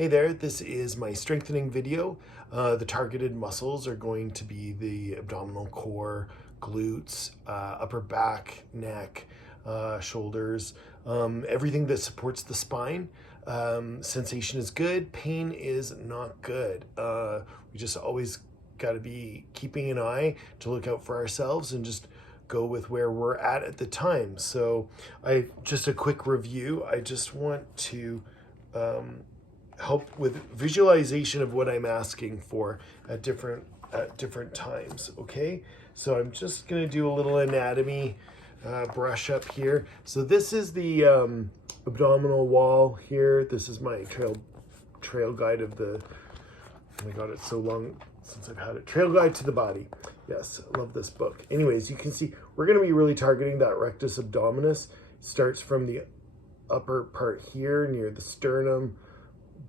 Hey there, this is my strengthening video. The targeted muscles are going to be the abdominal core, glutes, upper back, neck, shoulders, everything that supports the spine. Sensation is good, pain is not good. We just always got to be keeping an eye to look out for ourselves and just go with where we're at the time. So just a quick review. I just want to help with visualization of what I'm asking for at different times. Okay, so I'm just going to do a little anatomy brush up here. So this is the abdominal wall here. This is my trail guide of the, oh my god, it's so long since I've had it. Trail Guide to the Body. Yes, I love this book. Anyways, you can see we're going to be really targeting that rectus abdominis. It starts from the upper part here near the sternum,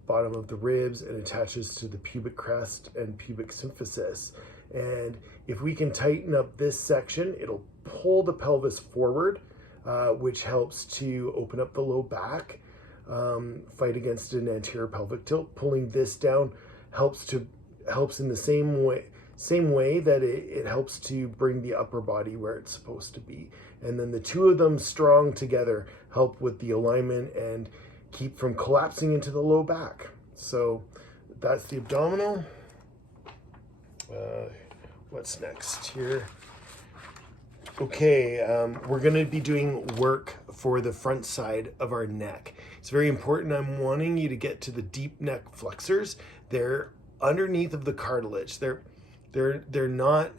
bottom of the ribs, and attaches to the pubic crest and pubic symphysis. And if we can tighten up this section, it'll pull the pelvis forward, which helps to open up the low back, fight against an anterior pelvic tilt. Pulling this down helps in the same way that it helps to bring the upper body where it's supposed to be. And then the two of them strong together help with the alignment and keep from collapsing into the low back. So that's the abdominal. What's next here? Okay, we're going to be doing work for the front side of our neck. It's very important. I'm wanting you to get to the deep neck flexors. They're underneath of the cartilage. They're not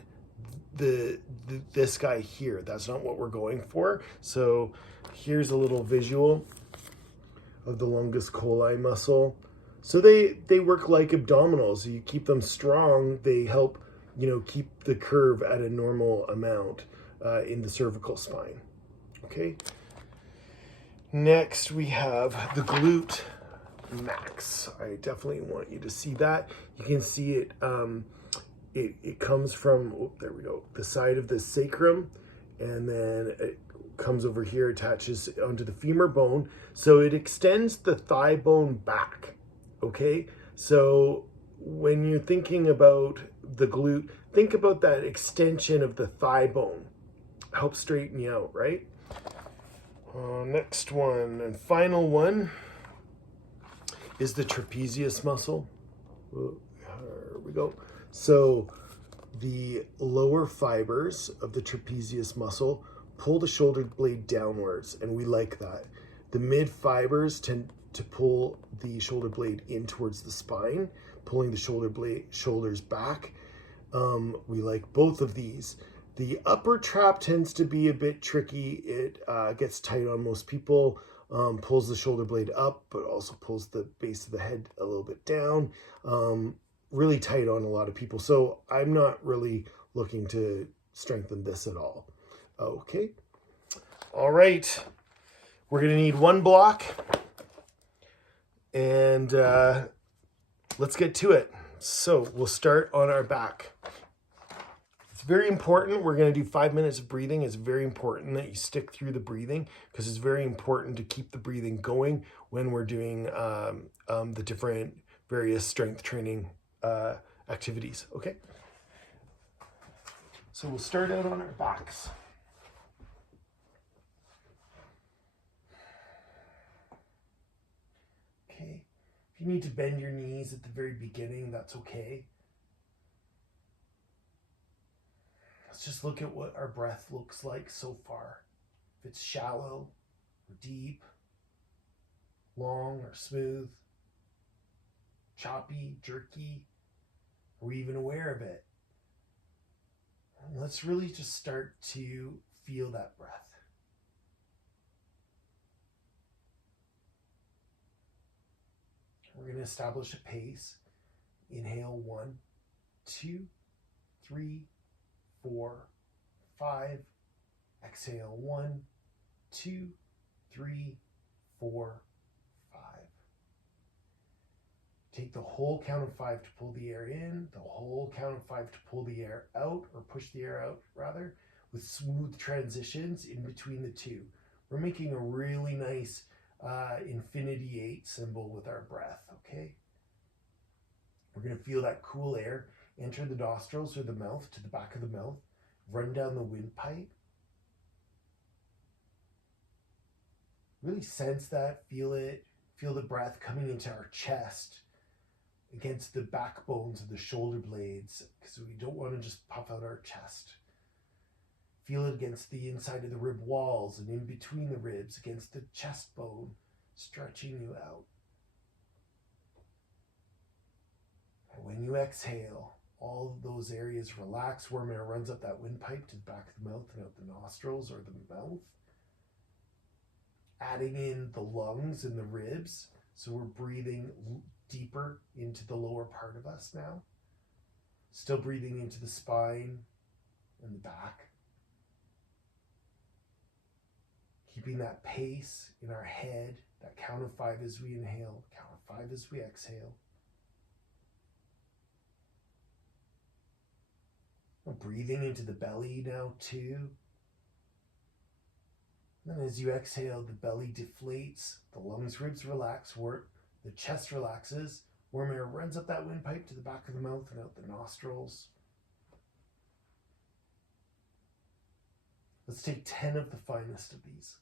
this guy here. That's not what we're going for. So here's a little visual of the longus colli muscle. So they work like abdominals. You keep them strong, they help, keep the curve at a normal amount in the cervical spine. Okay. Next we have the glute max. I definitely want you to see that. You can see it. It comes from, oh, there we go, the side of the sacrum, and then it comes over here, attaches onto the femur bone. So it extends the thigh bone back. Okay, so when you're thinking about the glute, think about that extension of the thigh bone. Help straighten you out, right? Next one and final one is the trapezius muscle. There we go. So the lower fibers of the trapezius muscle pull the shoulder blade downwards, and we like that. The mid fibers tend to pull the shoulder blade in towards the spine, pulling the shoulders back. We like both of these. The upper trap tends to be a bit tricky. It gets tight on most people, pulls the shoulder blade up, but also pulls the base of the head a little bit down. Really tight on a lot of people. So I'm not really looking to strengthen this at all. Okay. All right. We're going to need one block, and let's get to it. So we'll start on our back. It's very important. We're going to do 5 minutes of breathing. It's very important that you stick through the breathing, because it's very important to keep the breathing going when we're doing the different various strength training activities. Okay. So we'll start out on our backs. Okay. If you need to bend your knees at the very beginning, that's okay. Let's just look at what our breath looks like so far. If it's shallow or deep, long or smooth, choppy, jerky, are we even aware of it? And let's really just start to feel that breath. We're going to establish a pace. Inhale 1, 2, 3, 4, 5. Exhale 1, 2, 3, 4, 5. Take the whole count of 5 to pull the air in, the whole count of 5 to pull the air out, or push the air out rather, with smooth transitions in between the two. We're making a really nice infinity 8 symbol with our breath, okay? We're going to feel that cool air enter the nostrils or the mouth to the back of the mouth, run down the windpipe. Really sense that, feel it, feel the breath coming into our chest against the backbones of the shoulder blades, because we don't want to just puff out our chest. Feel it against the inside of the rib walls and in between the ribs, against the chest bone, stretching you out. And when you exhale, all of those areas relax. Warm air runs up that windpipe to the back of the mouth and out the nostrils or the mouth. Adding in the lungs and the ribs. So we're breathing deeper into the lower part of us now. Still breathing into the spine and the back. Keeping that pace in our head, that count of 5 as we inhale, count of 5 as we exhale. Breathing into the belly now too. Then as you exhale, the belly deflates, the lungs, ribs relax, the chest relaxes, warm air runs up that windpipe to the back of the mouth and out the nostrils. Let's take 10 of the finest of these.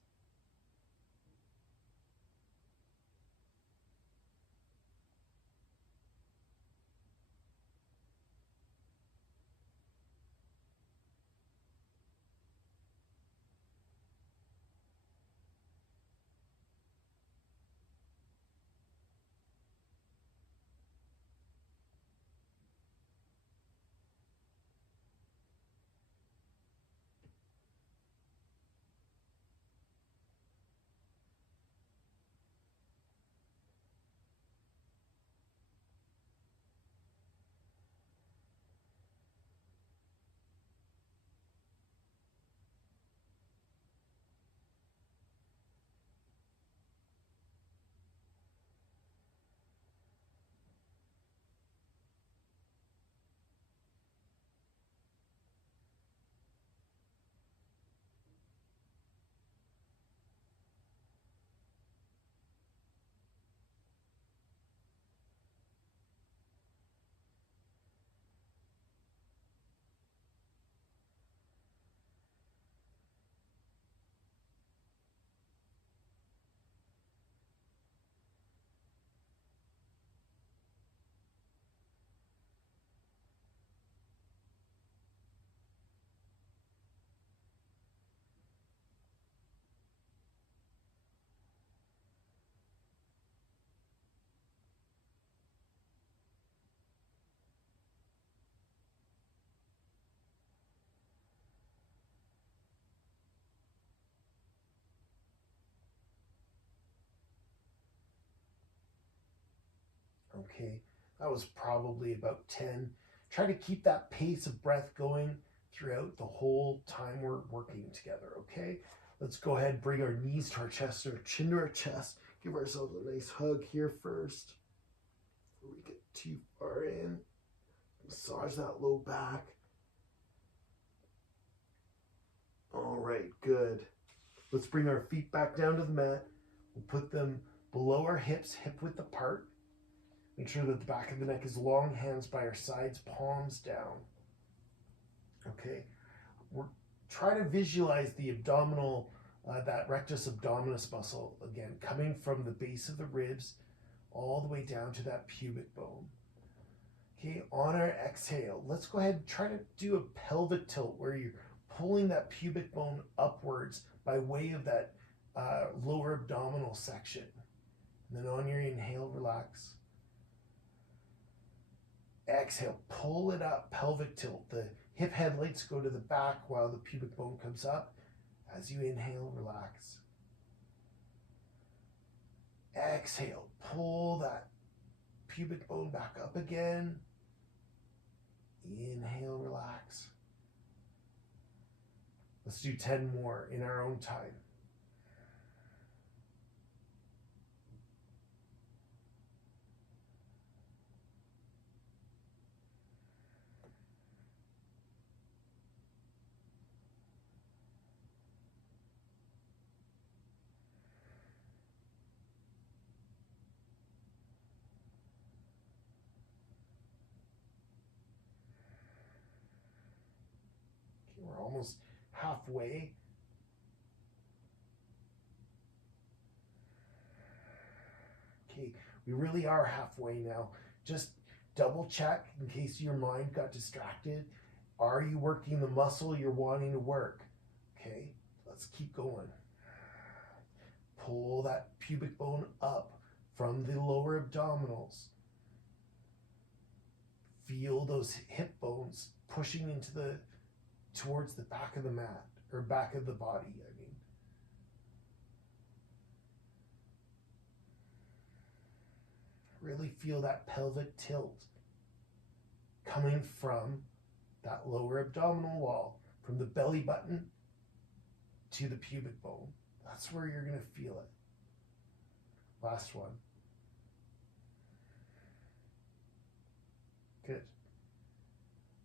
Okay, that was probably about 10. Try to keep that pace of breath going throughout the whole time we're working together, okay? Let's go ahead, bring our knees to our chest, our chin to our chest. Give ourselves a nice hug here first. Before we get too far in. Massage that low back. All right, good. Let's bring our feet back down to the mat. We'll put them below our hips, hip width apart. Make sure that the back of the neck is long, hands by our sides, palms down. Okay, try to visualize the abdominal, that rectus abdominis muscle, again, coming from the base of the ribs all the way down to that pubic bone. Okay, on our exhale, let's go ahead and try to do a pelvic tilt where you're pulling that pubic bone upwards by way of that lower abdominal section. And then on your inhale, relax. Exhale, pull it up, pelvic tilt. The hip headlights go to the back while the pubic bone comes up. As you inhale, relax. Exhale, pull that pubic bone back up again. Inhale, relax. Let's do 10 more in our own time. almost halfway. Okay, we really are halfway now. Just double check in case your mind got distracted. Are you working the muscle you're wanting to work? Okay, let's keep going. Pull that pubic bone up from the lower abdominals. Feel those hip bones pushing into towards the back of the mat, or back of the body, I mean. Really feel that pelvic tilt coming from that lower abdominal wall, from the belly button to the pubic bone. That's where you're going to feel it. Last one. Good.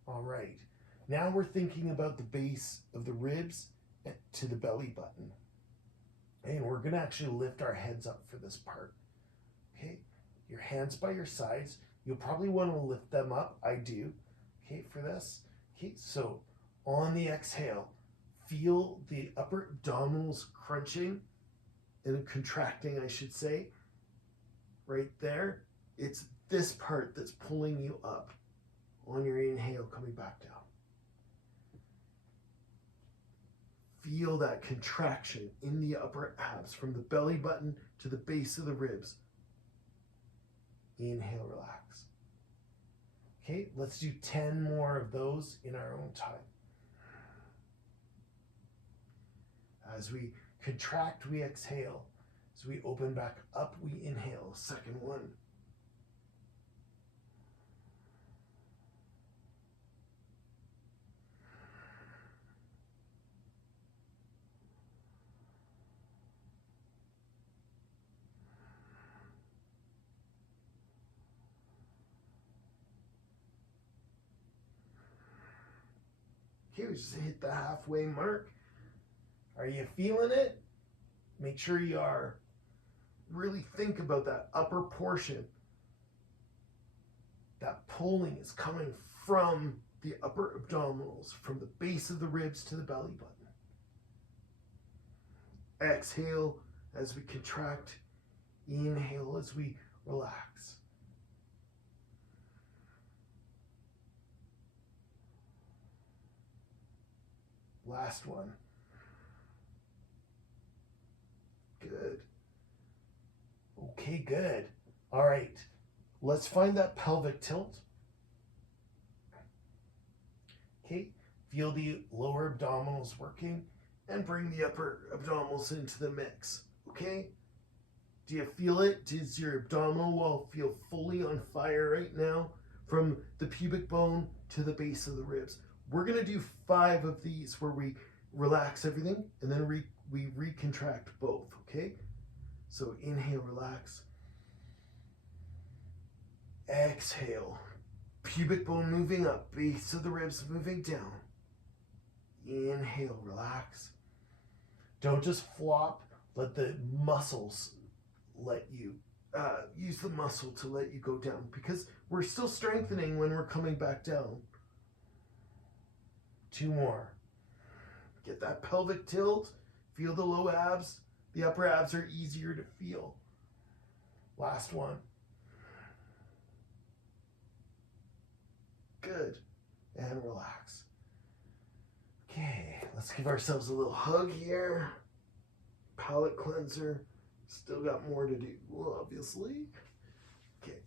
All right. Now we're thinking about the base of the ribs to the belly button. And we're going to actually lift our heads up for this part. Okay? Your hands by your sides. You'll probably want to lift them up. I do. Okay, for this. Okay, so on the exhale, feel the upper abdominals crunching and contracting, I should say. Right there. It's this part that's pulling you up on your inhale, coming back down. Feel that contraction in the upper abs from the belly button to the base of the ribs. Inhale, relax. Okay, let's do 10 more of those in our own time. As we contract, we exhale. As we open back up, we inhale. Second one. Okay, we just hit the halfway mark. Are you feeling it? Make sure you are. Really think about that upper portion. That pulling is coming from the upper abdominals, from the base of the ribs to the belly button. Exhale as we contract. Inhale as we relax. Last one. Good. Okay, good. All right. Let's find that pelvic tilt. Okay. Feel the lower abdominals working and bring the upper abdominals into the mix. Okay. Do you feel it? Does your abdominal wall feel fully on fire right now from the pubic bone to the base of the ribs? We're going to do 5 of these where we relax everything and then we recontract both, okay? So inhale, relax. Exhale. Pubic bone moving up, base of the ribs moving down. Inhale, relax. Don't just flop. Let the muscles let you, use the muscle to let you go down, because we're still strengthening when we're coming back down. 2 more. Get that pelvic tilt. Feel the low abs. The upper abs are easier to feel. Last one. Good. And relax. Okay, let's give ourselves a little hug here. Palate cleanser. Still got more to do, obviously. Okay.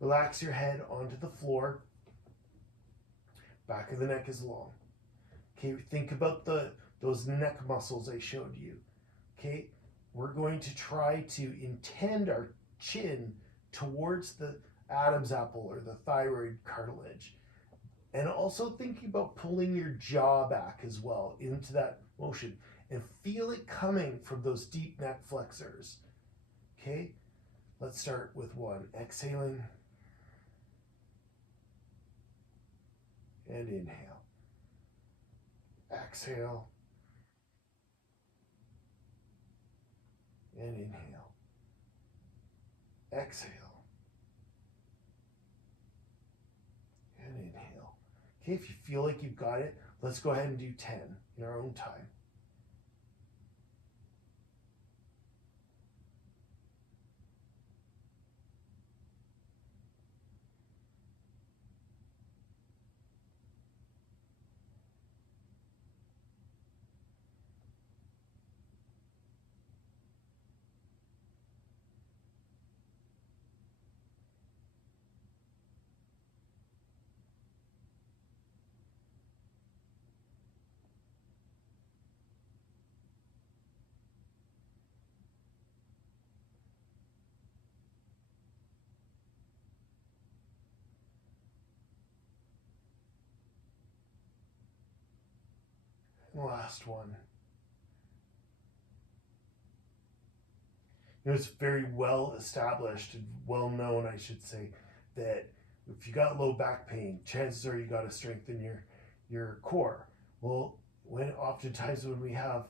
Relax your head onto the floor. Back of the neck is long. Okay, think about those neck muscles I showed you. Okay, we're going to try to intend our chin towards the Adam's apple or the thyroid cartilage. And also thinking about pulling your jaw back as well into that motion. And feel it coming from those deep neck flexors. Okay, let's start with 1. Exhaling. And inhale. Exhale. And inhale. Exhale. And inhale. Okay, if you feel like you've got it, let's go ahead and do 10 in our own time. And the last one. It's very well established and well known, I should say, that if you got low back pain, chances are you got to strengthen your core. Well, oftentimes when we have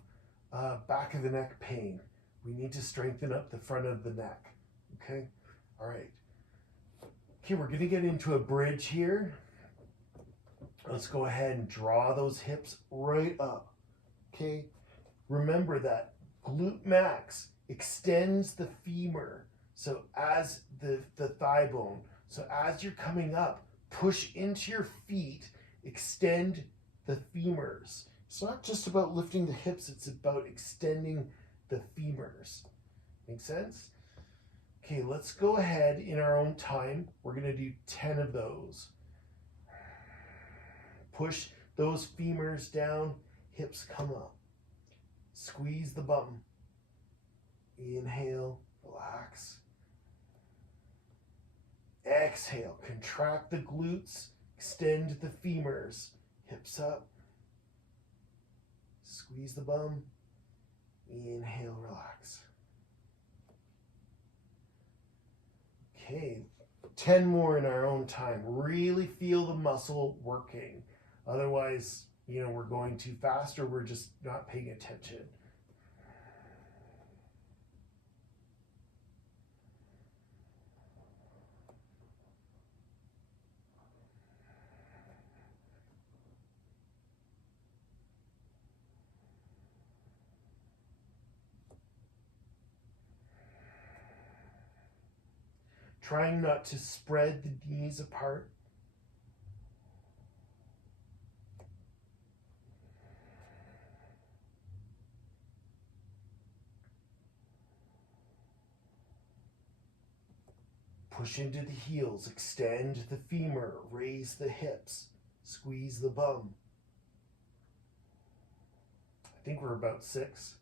back of the neck pain, we need to strengthen up the front of the neck. Okay, all right. Okay, we're going to get into a bridge here. Let's go ahead and draw those hips right up. Okay, remember that glute max extends the femur, so as the thigh bone. So as you're coming up, push into your feet, extend the femurs. It's not just about lifting the hips, it's about extending the femurs. Make sense? Okay, let's go ahead in our own time. We're going to do 10 of those. Push those femurs down, hips come up. Squeeze the bum. Inhale, relax. Exhale, contract the glutes, extend the femurs, hips up. Squeeze the bum. Inhale, relax. Okay, 10 more in our own time. Really feel the muscle working. Otherwise, we're going too fast or we're just not paying attention. Trying not to spread the knees apart. Push into the heels, extend the femur, raise the hips, squeeze the bum. I think we're about 6.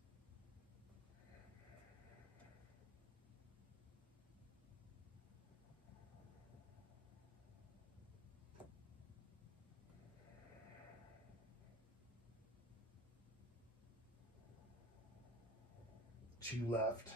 Two left.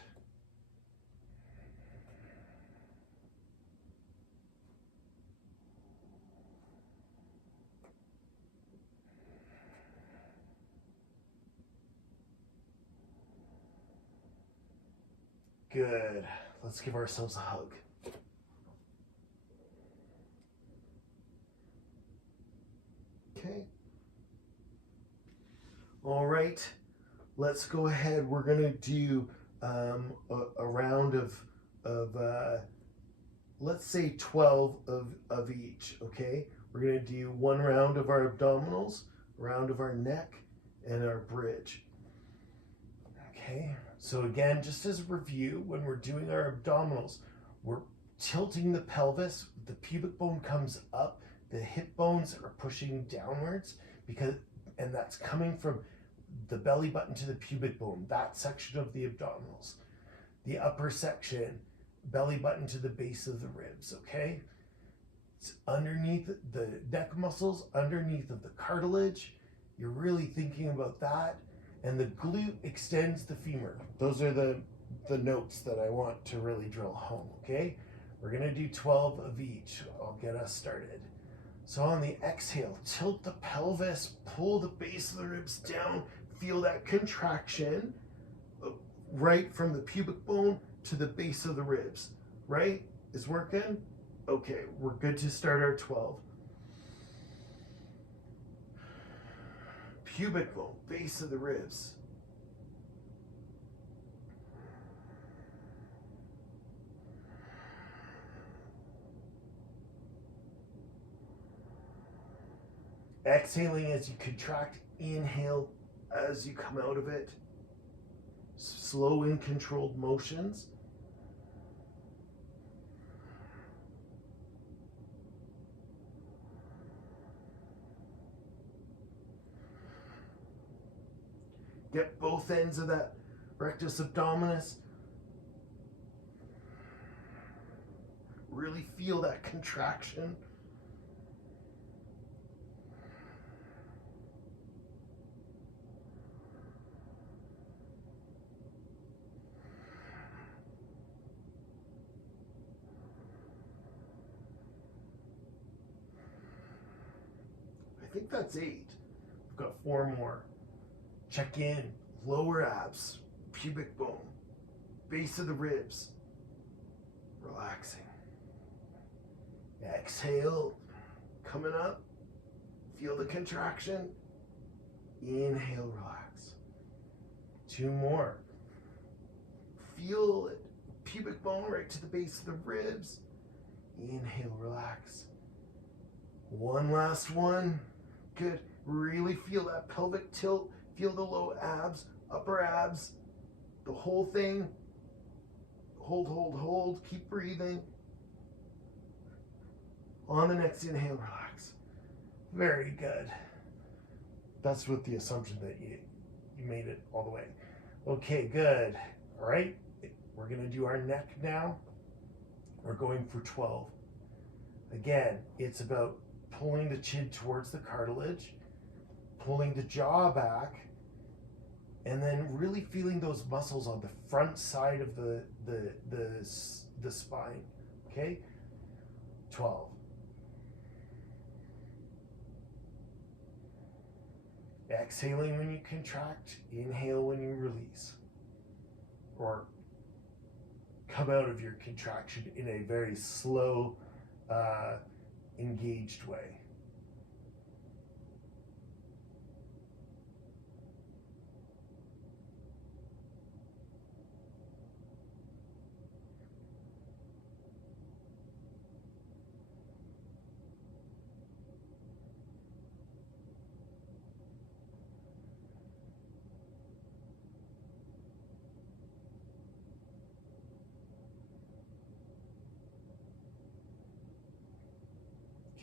Good. Let's give ourselves a hug. Okay. All right. Let's go ahead. We're going to do a round of let's say 12 of each, okay? We're going to do 1 round of our abdominals, round of our neck, and our bridge. Okay, so again, just as a review, when we're doing our abdominals, we're tilting the pelvis, the pubic bone comes up, the hip bones are pushing downwards, and that's coming from the belly button to the pubic bone, that section of the abdominals. The upper section, belly button to the base of the ribs, okay? It's underneath the neck muscles, underneath of the cartilage. You're really thinking about that. And the glute extends the femur. Those are the notes that I want to really drill home, okay? We're gonna do 12 of each. I'll get us started. So on the exhale, tilt the pelvis, pull the base of the ribs down, feel that contraction right from the pubic bone to the base of the ribs, right? Is working? Okay, we're good to start our 12. pubic bone, base of the ribs. Exhaling as you contract, inhale as you come out of it. Slow and controlled motions. Get both ends of that rectus abdominis. Really feel that contraction. I think that's 8. We've got 4 more. Check in, lower abs, pubic bone, base of the ribs, relaxing. Exhale, coming up, feel the contraction. Inhale, relax. 2 more. Feel it, pubic bone right to the base of the ribs. Inhale, relax. 1 last one. Good. Really feel that pelvic tilt. Feel the low abs, upper abs, the whole thing. Hold, hold, hold. Keep breathing. On the next inhale, relax. Very good. That's with the assumption that you made it all the way. Okay, good. All right, we're going to do our neck now. We're going for 12. Again, it's about pulling the chin towards the cartilage, pulling the jaw back, and then really feeling those muscles on the front side of the spine. Okay? 12. Exhaling when you contract, inhale when you release. Or come out of your contraction in a very slow, engaged way.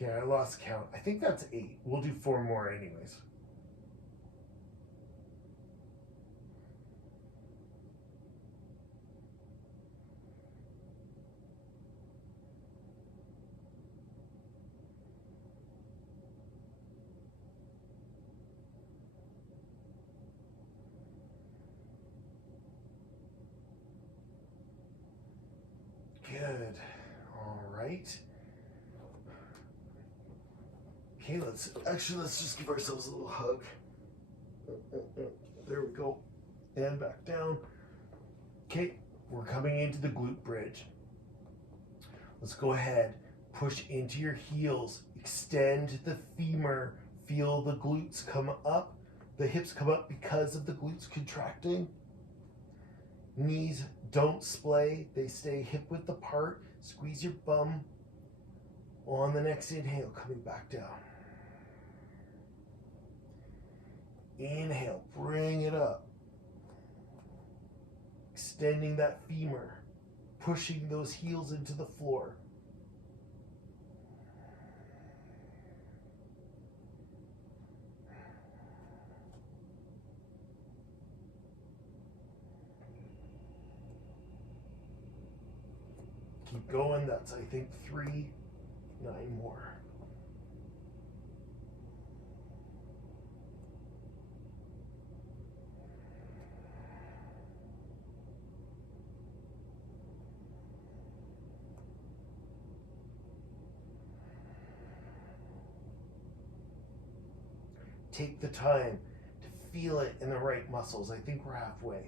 Okay, I lost count. I think that's 8. We'll do 4 more anyways. Good. All right. Okay, let's just give ourselves a little hug. There we go. And back down. Okay, we're coming into the glute bridge. Let's go ahead. Push into your heels. Extend the femur. Feel the glutes come up. The hips come up because of the glutes contracting. Knees don't splay. They stay hip width apart. Squeeze your bum. On the next inhale, coming back down. Inhale, bring it up. Extending that femur, pushing those heels into the floor. Keep going, that's I think 3, 9 more. Take the time to feel it in the right muscles. I think we're halfway.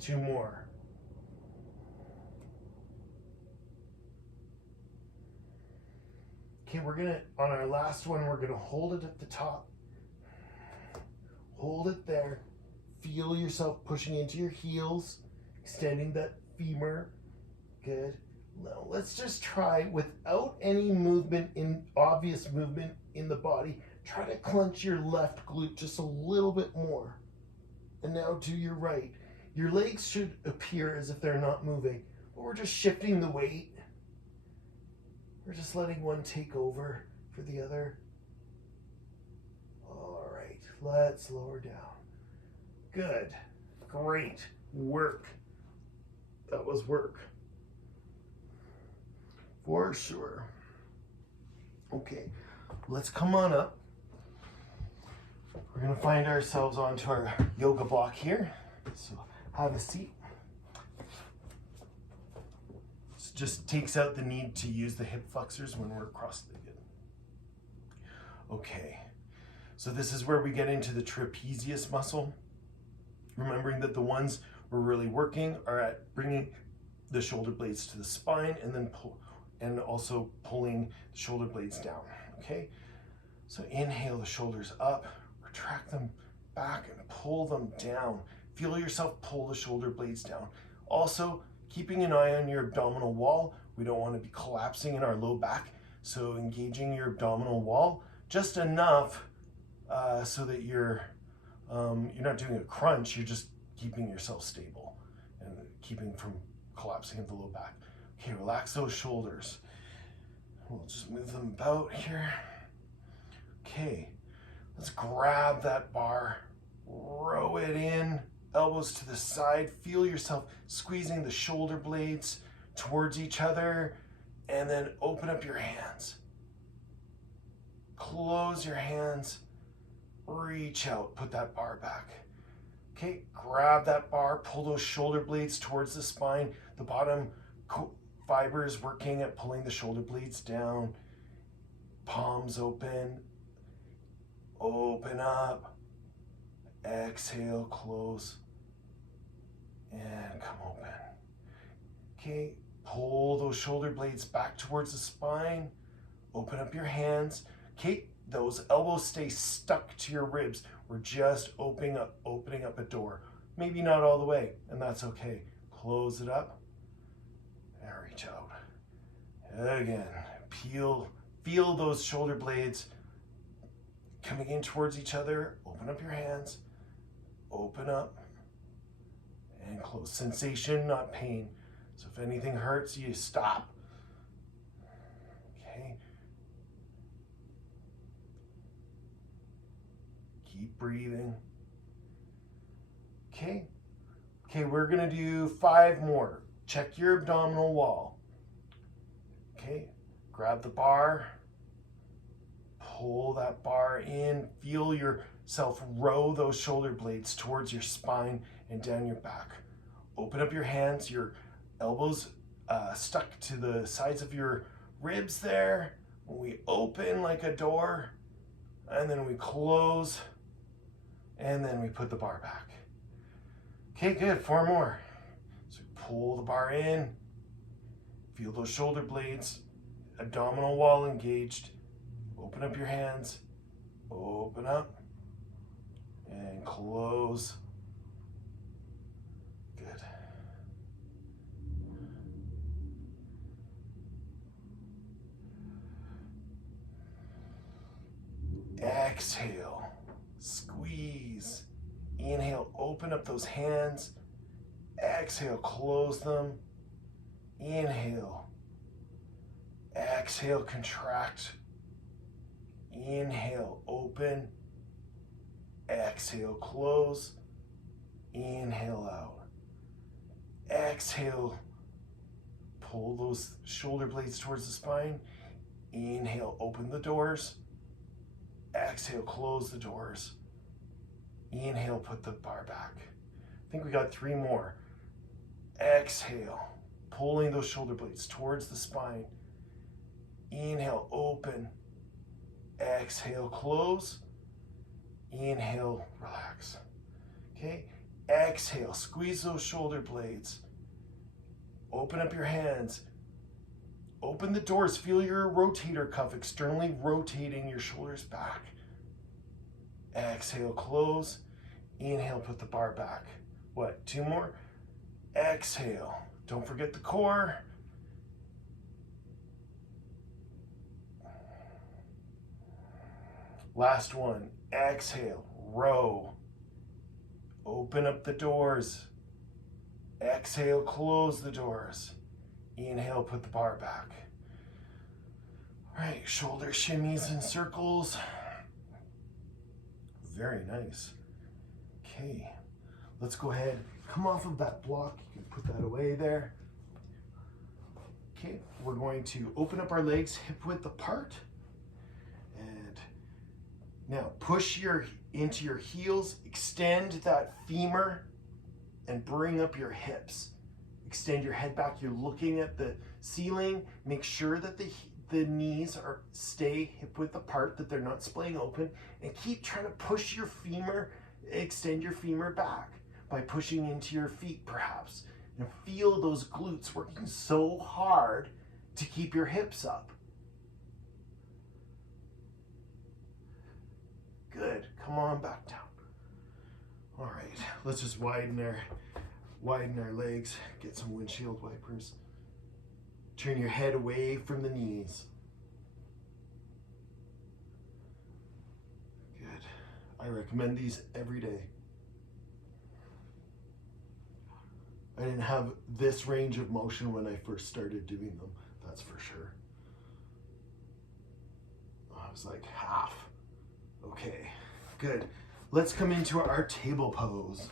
2 more. Okay, on our last one, we're gonna hold it at the top. Hold it there. Feel yourself pushing into your heels, extending that femur. Good. Now let's just try, without any obvious movement in the body, try to clench your left glute just a little bit more. And now do your right. Your legs should appear as if they're not moving, but we're just shifting the weight. We're just letting one take over for the other. All right, let's lower down. Good. Great work. That was work. For sure. Okay, let's come on up. We're going to find ourselves onto our yoga block here. So have a seat. This just takes out the need to use the hip flexors when we're cross-legged. Okay, so this is where we get into the trapezius muscle. Remembering that the ones we're really working are at bringing the shoulder blades to the spine and then also pulling the shoulder blades down, okay? So inhale the shoulders up, retract them back and pull them down. Feel yourself pull the shoulder blades down. Also, keeping an eye on your abdominal wall. We don't want to be collapsing in our low back, so engaging your abdominal wall just enough so that you're not doing a crunch, you're just keeping yourself stable and keeping from collapsing in the low back. Okay, relax those shoulders. We'll just move them about here. Okay, let's grab that bar, row it in, elbows to the side. Feel yourself squeezing the shoulder blades towards each other, and then open up your hands. Close your hands, reach out, put that bar back. Okay, grab that bar, pull those shoulder blades towards the spine. The bottom fibers working at pulling the shoulder blades down. Palms open. Open up. Exhale, close. And come open. Okay, pull those shoulder blades back towards the spine. Open up your hands. Okay, those elbows stay stuck to your ribs. We're just opening up a door. Maybe not all the way, and that's okay. Close it up and reach out. Again, feel those shoulder blades coming in towards each other. Open up your hands. Open up and close. Sensation, not pain. So if anything hurts, you stop. Okay. Keep breathing. Okay. Okay, we're going to do 5 more. Check your abdominal wall. Okay. Grab the bar. Pull that bar in. Feel yourself row those shoulder blades towards your spine and down your back. Open up your hands. Your elbows stuck to the sides of your ribs there. We open like a door, and then we close, and then we put the bar back. Okay, good. 4 more. So pull the bar in. Feel those shoulder blades. Abdominal wall engaged. Open up your hands. Open up. And close. Good. Exhale. Squeeze. Inhale, open up those hands. Exhale, close them. Inhale. Exhale, contract. Inhale, open. Exhale, close. Inhale out. Exhale, pull those shoulder blades towards the spine. Inhale, open the doors. Exhale, close the doors. Inhale, put the bar back. I think we got 3 more. Exhale, pulling those shoulder blades towards the spine. Inhale, open. Exhale, close. Inhale, relax. Okay, Exhale, squeeze those shoulder blades. Open up your hands. Open the doors. Feel your rotator cuff externally rotating your shoulders back. Exhale, close. Inhale, put the bar back. What, 2 more? Exhale. Don't forget the core. Last one. Exhale, row. Open up the doors. Exhale, close the doors. Inhale, put the bar back. All right, shoulder shimmies and circles. Very nice. Okay, let's go ahead, come off of that block. You can put that away there. Okay, we're going to open up our legs hip width apart. And now push into your heels, extend that femur, and bring up your hips. Extend your head back. You're looking at the ceiling. Make sure that the knees stay hip width apart, that they're not splaying open, and keep trying to push your femur, extend your femur back by pushing into your feet perhaps. And feel those glutes working so hard to keep your hips up. Good. Come on back down. All right, let's just widen our legs, get some windshield wipers. Turn your head away from the knees. Good. I recommend these every day. I didn't have this range of motion when I first started doing them, that's for sure. I was like half. Okay, good. Let's come into our table pose.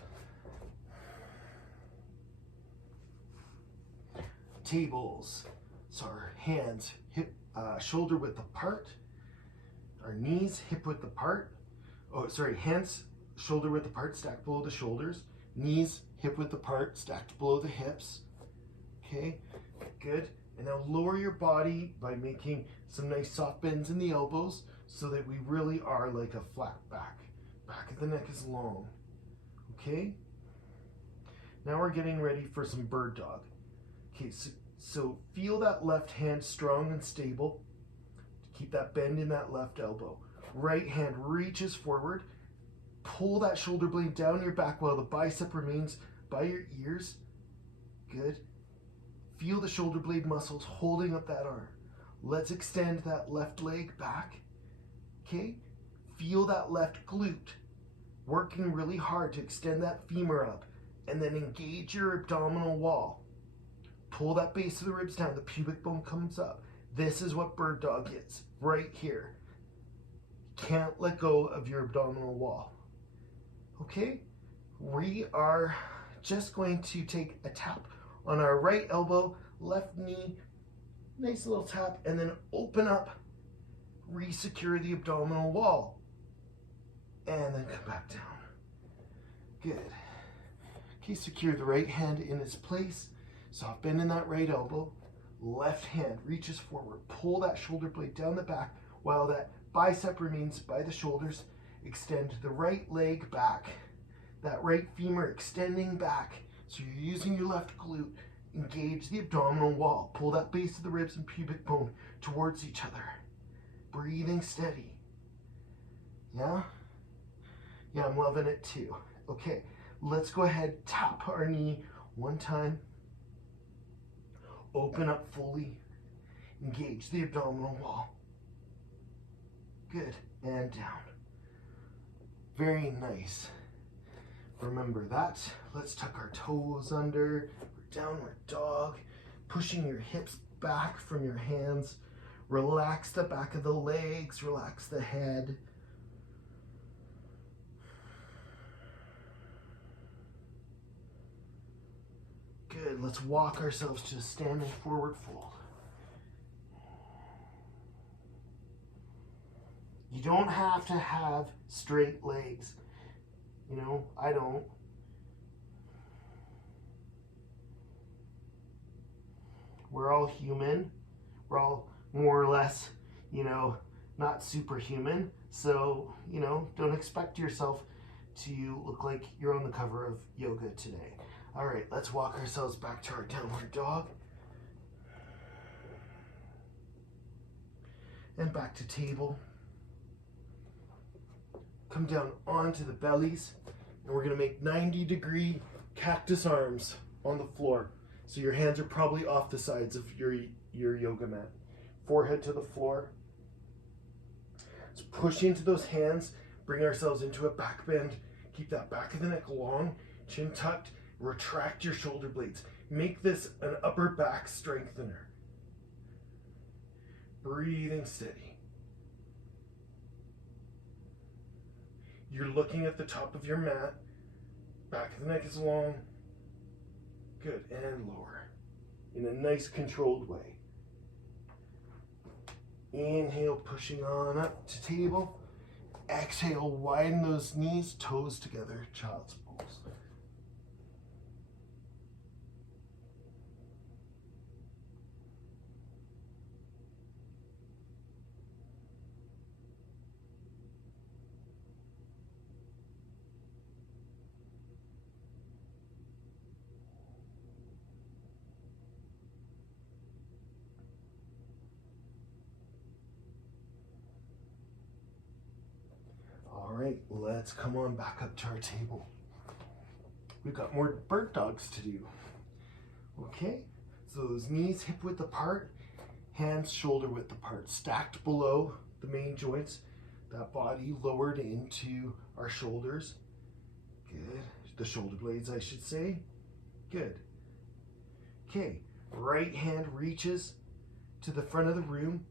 Tables. So our hands hip, shoulder width apart. Our knees hip width apart. Oh, sorry, hands shoulder width apart, stacked below the shoulders. Knees hip width apart, stacked below the hips. Okay, good. And now lower your body by making some nice soft bends in the elbows so that we really are like a flat back. Back of the neck is long. Okay. Now we're getting ready for some bird dog. Okay, so feel that left hand strong and stable. Keep that bend in that left elbow. Right hand reaches forward. Pull that shoulder blade down your back while the bicep remains by your ears. Good. Feel the shoulder blade muscles holding up that arm. Let's extend that left leg back. Okay. Feel that left glute working really hard to extend that femur up, and then engage your abdominal wall. Pull that base of the ribs down, the pubic bone comes up. This is what bird dog is, right here. Can't let go of your abdominal wall. Okay, we are just going to take a tap on our right elbow, left knee, nice little tap, and then open up, re-secure the abdominal wall, and then come back down. Good. Okay, secure the right hand in its place. Soft bend in that right elbow. Left hand reaches forward. Pull that shoulder blade down the back while that bicep remains by the shoulders. Extend the right leg back. That right femur extending back. So you're using your left glute. Engage the abdominal wall. Pull that base of the ribs and pubic bone towards each other. Breathing steady. Yeah? Yeah, I'm loving it too. Okay, let's go ahead, tap our knee one time. Open up fully. Engage the abdominal wall. Good, and down. Very nice. Remember that. Let's tuck our toes under. Downward dog. Pushing your hips back from your hands. Relax the back of the legs. Relax the head. Good. Let's walk ourselves to a standing forward fold. You don't have to have straight legs. You know, I don't. We're all human. We're all more or less, you know, not superhuman. So, you know, don't expect yourself to look like you're on the cover of Yoga Today. All right, let's walk ourselves back to our downward dog. And back to table. Come down onto the bellies, and we're gonna make 90-degree cactus arms on the floor. So your hands are probably off the sides of your yoga mat. Forehead to the floor. So push into those hands, bring ourselves into a back bend. Keep that back of the neck long, chin tucked, retract your shoulder blades. Make this an upper back strengthener. Breathing steady. You're looking at the top of your mat. Back of the neck is long. Good, and lower. In a nice controlled way. Inhale, pushing on up to table. Exhale, widen those knees, toes together, child's pose. All right, let's come on back up to our table. We've got more bird dogs to do. Okay, so those knees hip width apart, hands shoulder width apart, stacked below the main joints, that body lowered into our shoulders. Good, the shoulder blades I should say. Good. Okay, right hand reaches to the front of the room.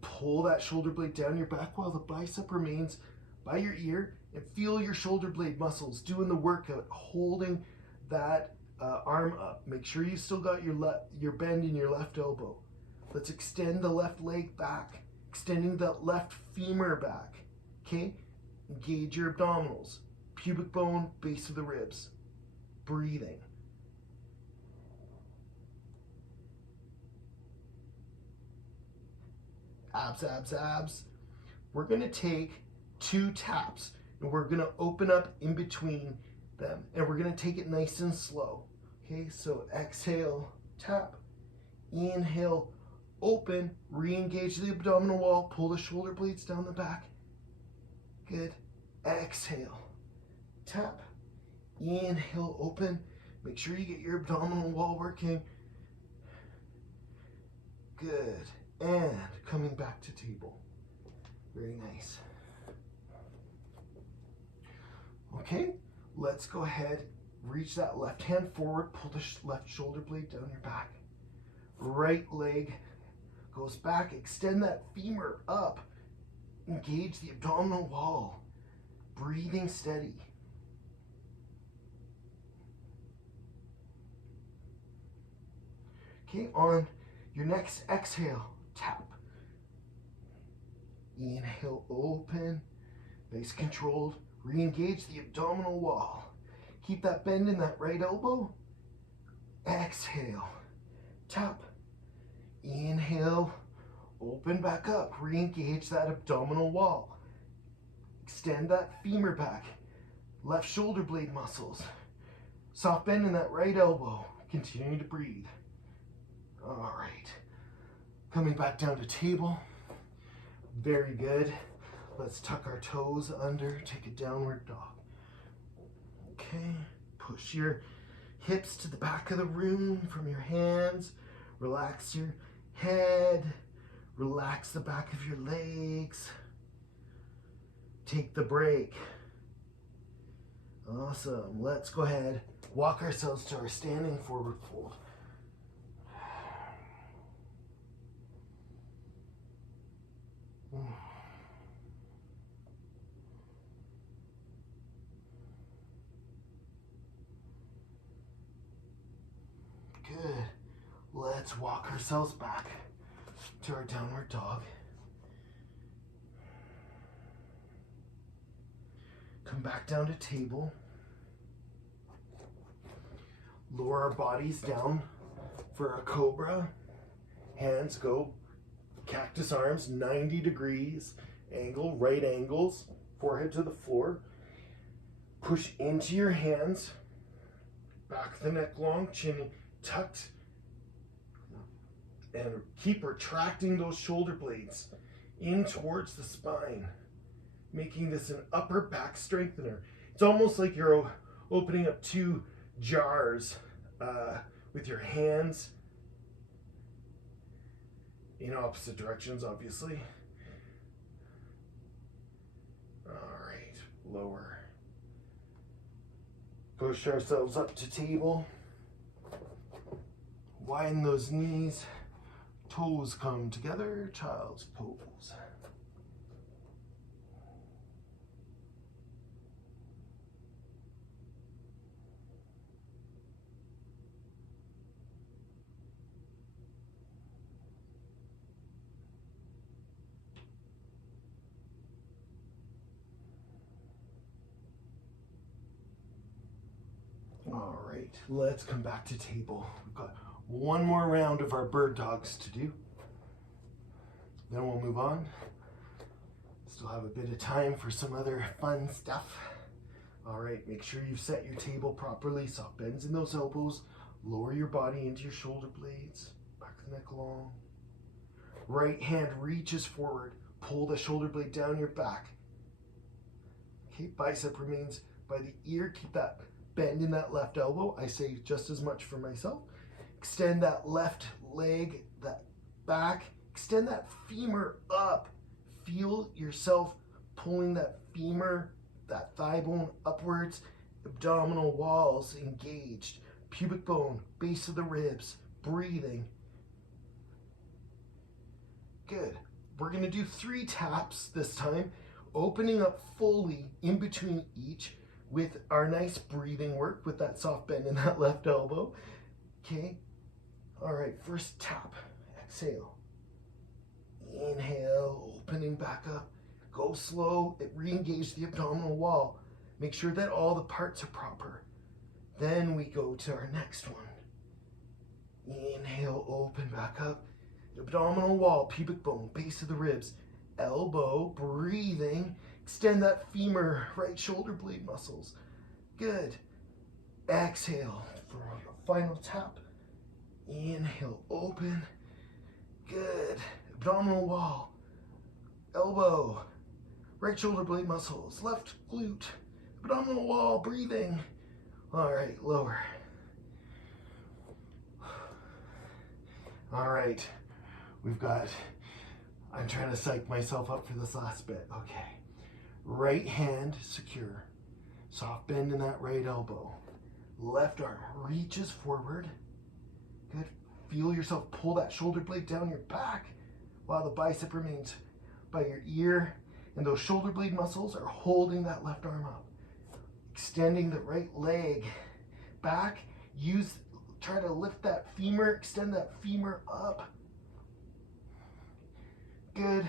Pull that shoulder blade down your back while the bicep remains by your ear, and feel your shoulder blade muscles doing the workout, holding that arm up. Make sure you still got your bend in your left elbow. Let's extend the left leg back, extending the left femur back. Okay, engage your abdominals, pubic bone, base of the ribs. Breathing. Abs, abs, abs. We're gonna take 2 taps and we're gonna open up in between them, and we're gonna take it nice and slow. Okay, so exhale, tap, inhale, open, re-engage the abdominal wall, pull the shoulder blades down the back. Good. Exhale, tap, inhale, open. Make sure you get your abdominal wall working. Good. And coming back to table. Very nice. Okay, let's go ahead, reach that left hand forward, pull the left shoulder blade down your back. Right leg goes back, extend that femur up, engage the abdominal wall, breathing steady. Okay, on your next exhale, tap. Inhale, open, nice controlled. Re-engage the abdominal wall. Keep that bend in that right elbow. Exhale, tap. Inhale, open back up. Re-engage that abdominal wall. Extend that femur back. Left shoulder blade muscles. Soft bend in that right elbow. Continue to breathe. All right. Coming back down to table. Very good. Let's tuck our toes under, take a downward dog. Okay, push your hips to the back of the room from your hands. Relax your head. Relax the back of your legs. Take the break. Awesome. Let's go ahead, walk ourselves to our standing forward fold. Good. Let's walk ourselves back to our downward dog. Come back down to table. Lower our bodies down for a cobra. Hands go cactus arms, 90 degrees angle, right angles, forehead to the floor. Push into your hands, back the neck long, chin tucked, and keep retracting those shoulder blades in towards the spine, making this an upper back strengthener. It's almost like you're opening up two jars with your hands in opposite directions, obviously. All right, lower. Push ourselves up to table. Widen those knees. Toes come together, child's pose. All right, let's come back to table. We've got one more round of our bird dogs to do. Then we'll move on. Still have a bit of time for some other fun stuff. All right, make sure you've set your table properly. Soft bends in those elbows. Lower your body into your shoulder blades. Back the neck long. Right hand reaches forward. Pull the shoulder blade down your back. Okay, bicep remains by the ear. Keep that bend in that left elbow. I say just as much for myself. Extend that left leg, that back. Extend that femur up. Feel yourself pulling that femur, that thigh bone upwards. Abdominal walls engaged. Pubic bone, base of the ribs. Breathing. Good. We're going to do 3 taps this time, opening up fully in between each with our nice breathing work with that soft bend in that left elbow. Okay. All right, first tap. Exhale. Inhale, opening back up. Go slow. Re-engage the abdominal wall. Make sure that all the parts are proper. Then we go to our next one. Inhale, open back up. Abdominal wall, pubic bone, base of the ribs. Elbow, breathing. Extend that femur, right shoulder blade muscles. Good. Exhale for a final tap. Inhale, open. Good. Abdominal wall. Elbow. Right shoulder blade muscles. Left glute. Abdominal wall. Breathing. All right, lower. All right. We've got, I'm trying to psych myself up for this last bit. Okay. Right hand secure. Soft bend in that right elbow. Left arm reaches forward. Good. Feel yourself pull that shoulder blade down your back while the bicep remains by your ear. And those shoulder blade muscles are holding that left arm up. Extending the right leg back. Try to lift that femur, extend that femur up. Good.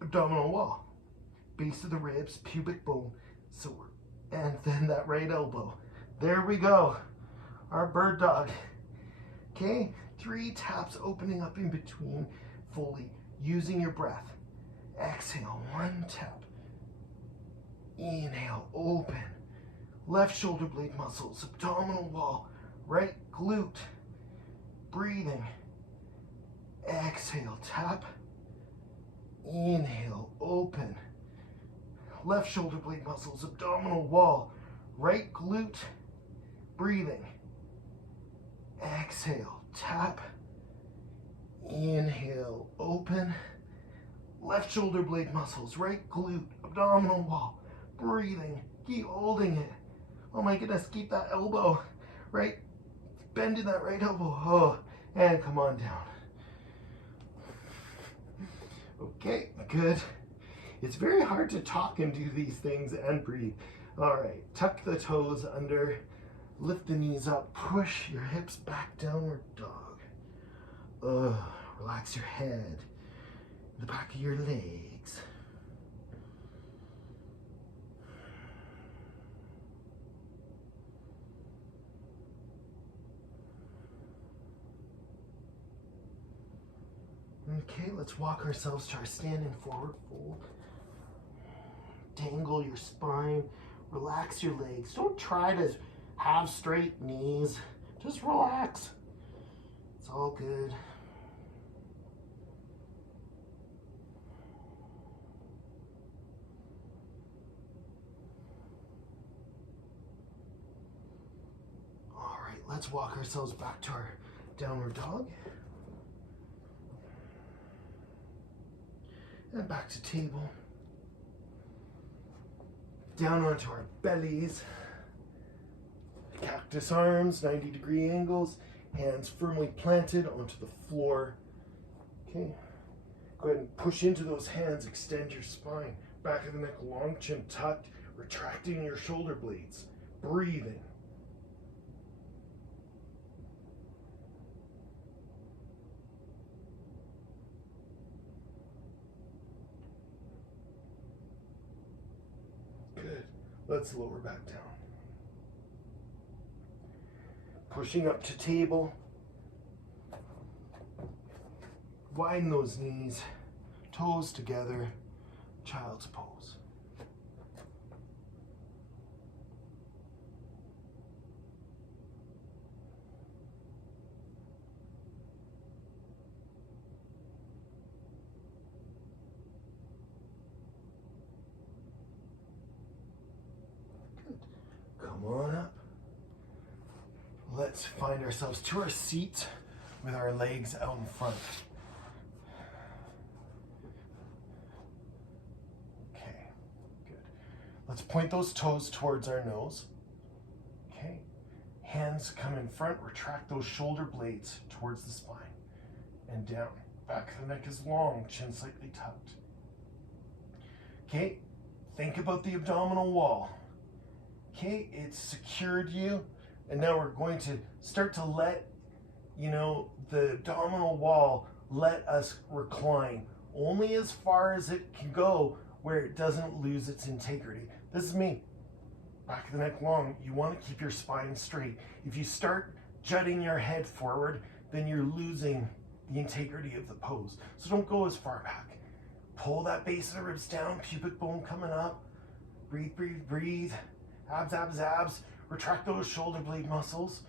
Abdominal wall. Base of the ribs, pubic bone. And then that right elbow. There we go. Our bird dog. Okay, 3 taps opening up in between fully, using your breath. Exhale, 1 tap. Inhale, open. Left shoulder blade muscles, abdominal wall, right glute. Breathing. Exhale, tap. Inhale, open. Left shoulder blade muscles, abdominal wall, right glute. Breathing. Exhale, tap. Inhale, open. Left shoulder blade muscles, right glute, abdominal wall. Breathing. Keep holding it. Oh my goodness, keep that elbow, right? Bend in that right elbow. Oh, and come on down. Okay, good. It's very hard to talk and do these things and breathe. All right, tuck the toes under, lift the knees up, push your hips back, downward dog. Relax your head, the back of your legs. Okay, let's walk ourselves to our standing forward fold. dangle your spine, relax your legs. Don't try to have straight knees. Just relax. It's all good. All right, let's walk ourselves back to our downward dog. And back to table. Down onto our bellies. Cactus arms, 90-degree angles. Hands firmly planted onto the floor. Okay. Go ahead and push into those hands. Extend your spine. Back of the neck long, chin tucked. Retracting your shoulder blades. Breathing. Good. Let's lower back down. Pushing up to table. Widen those knees. Toes together. Child's pose. Come on up. Let's find ourselves to our seats with our legs out in front. Okay, good. Let's point those toes towards our nose. Okay, hands come in front, retract those shoulder blades towards the spine and down. Back of the neck is long, chin slightly tucked. Okay, think about the abdominal wall. Okay, it's secured you, and now we're going to start to let, the abdominal wall let us recline only as far as it can go where it doesn't lose its integrity. This is me. Back of the neck long, you want to keep your spine straight. If you start jutting your head forward, then you're losing the integrity of the pose. So don't go as far back. Pull that base of the ribs down, pubic bone coming up. Breathe, breathe, breathe. Abs, abs, abs. Retract those shoulder blade muscles.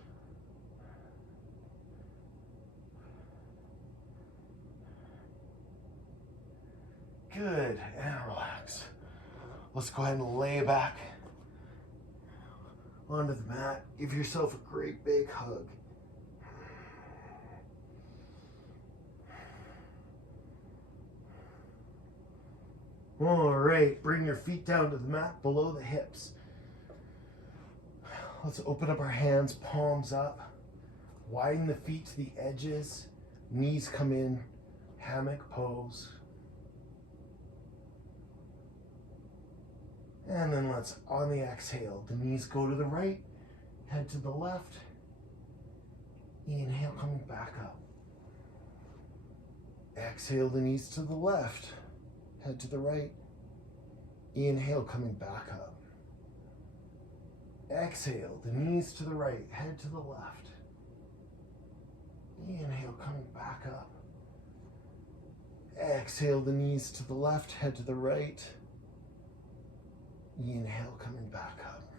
Good, and relax. Let's go ahead and lay back onto the mat. Give yourself a great big hug. All right, bring your feet down to the mat below the hips. Let's open up our hands, palms up. Widen the feet to the edges. Knees come in, hammock pose. And then let's, on the exhale, the knees go to the right, head to the left. Inhale, coming back up. Exhale, the knees to the left, head to the right. Inhale, coming back up. Exhale, the knees to the right, head to the left. Inhale, coming back up. Exhale, the knees to the left, head to the right. Inhale, coming back up.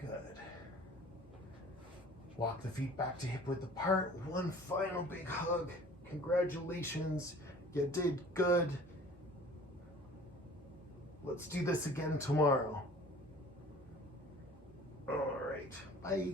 Good. Walk the feet back to hip width apart. One final big hug. Congratulations, you did good. Let's do this again tomorrow. All right, bye.